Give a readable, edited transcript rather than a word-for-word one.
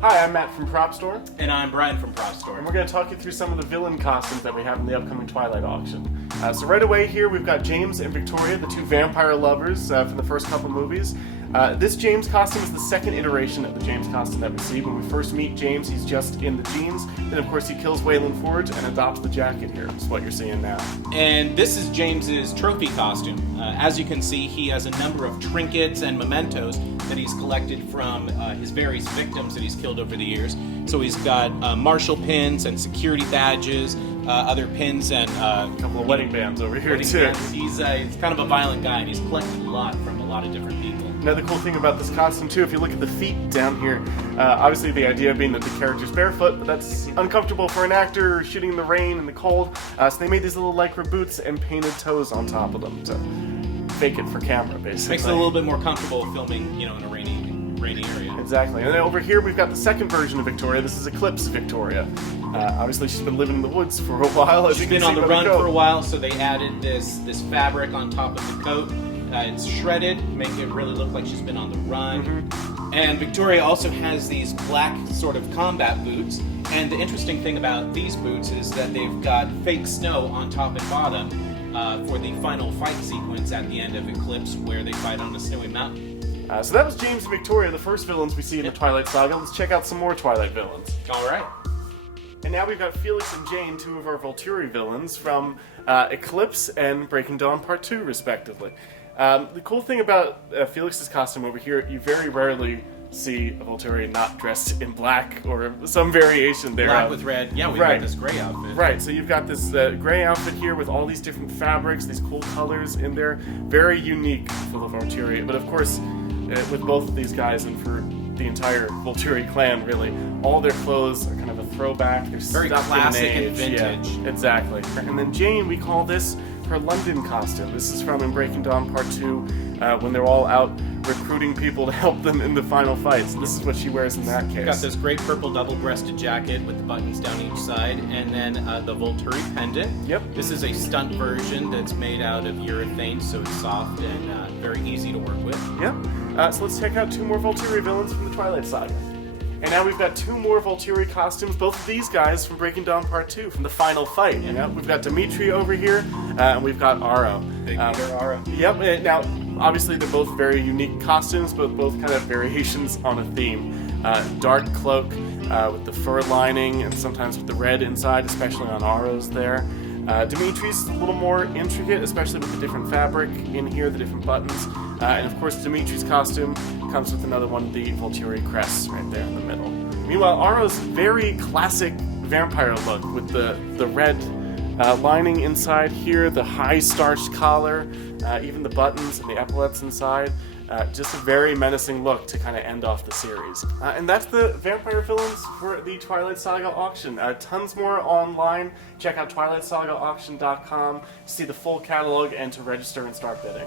Hi, I'm Matt from Prop Store. And I'm Brian from Prop Store. And we're going to talk you through some of the villain costumes that we have in the upcoming Twilight auction. So right away here, we've got James and Victoria, the two vampire lovers from the first couple movies. This James costume is the second iteration of the James costume that we see. When we first meet James, he's just in the jeans. Then, of course, he kills Wayland Forge and adopts the jacket here. That's what you're seeing now. And this is James's trophy costume. As you can see, he has a number of trinkets and mementos that he's collected from his various victims that he's killed over the years. So he's got marshal pins and security badges, other pins, and a couple of wedding bands over here, too. He's kind of a violent guy, and he's collected a lot from a lot of different people. Another cool thing about this costume, too, if you look at the feet down here, obviously the idea being that the character's barefoot, but that's uncomfortable for an actor shooting in the rain and the cold, so they made these little lycra boots and painted toes on top of them to fake it for camera, basically. Makes it a little bit more comfortable filming, in a rainy area. Exactly. And then over here we've got the second version of Victoria. This is Eclipse Victoria. Obviously she's been living in the woods for a while. She's been on the run for a while, so they added this fabric on top of the coat. It's shredded, make it really look like she's been on the run. Mm-hmm. And Victoria also has these black sort of combat boots. And the interesting thing about these boots is that they've got fake snow on top and bottom for the final fight sequence at the end of Eclipse, where they fight on a snowy mountain. So that was James and Victoria, the first villains we see in the Twilight Saga. Let's check out some more Twilight villains. All right. And now we've got Felix and Jane, two of our Volturi villains from Eclipse and Breaking Dawn Part 2, respectively. The cool thing about Felix's costume over here, you very rarely see a Volturi not dressed in black or some variation thereof. Black with red. Yeah, we've got this gray outfit. Right, so you've got this gray outfit here with all these different fabrics, these cool colors in there. Very unique for the Volturi. But of course, with both of these guys and for the entire Volturi clan, really, all their clothes are kind of a throwback. They're very classic and vintage. Yeah, exactly. And then Jane, we call this her London costume. This is from in Breaking Dawn Part 2, when they're all out recruiting people to help them in the final fights. This is what she wears in that case. Got this great purple double-breasted jacket with the buttons down each side, and then the Volturi pendant. Yep. This is a stunt version that's made out of urethane, so it's soft and very easy to work with. Yep. So let's check out two more Volturi villains from the Twilight Saga. And now we've got two more Volturi costumes, both of these guys from Breaking Dawn Part 2, from the final fight. We've got Dmitry over here, and we've got Aro. Big leader Aro. Yep. Now, obviously, they're both very unique costumes, but both kind of variations on a theme. Dark cloak with the fur lining, and sometimes with the red inside, especially on Aro's there. Dimitri's a little more intricate, especially with the different fabric in here, the different buttons. And of course, Dimitri's costume comes with another one, the Volturi crest right there in the middle. Meanwhile, Aro's very classic vampire look with the red lining inside here, the high starched collar, even the buttons and the epaulets inside. Just a very menacing look to kind of end off the series. And that's the vampire villains for the Twilight Saga auction. Tons more online. Check out twilightsagaauction.com to see the full catalog and to register and start bidding.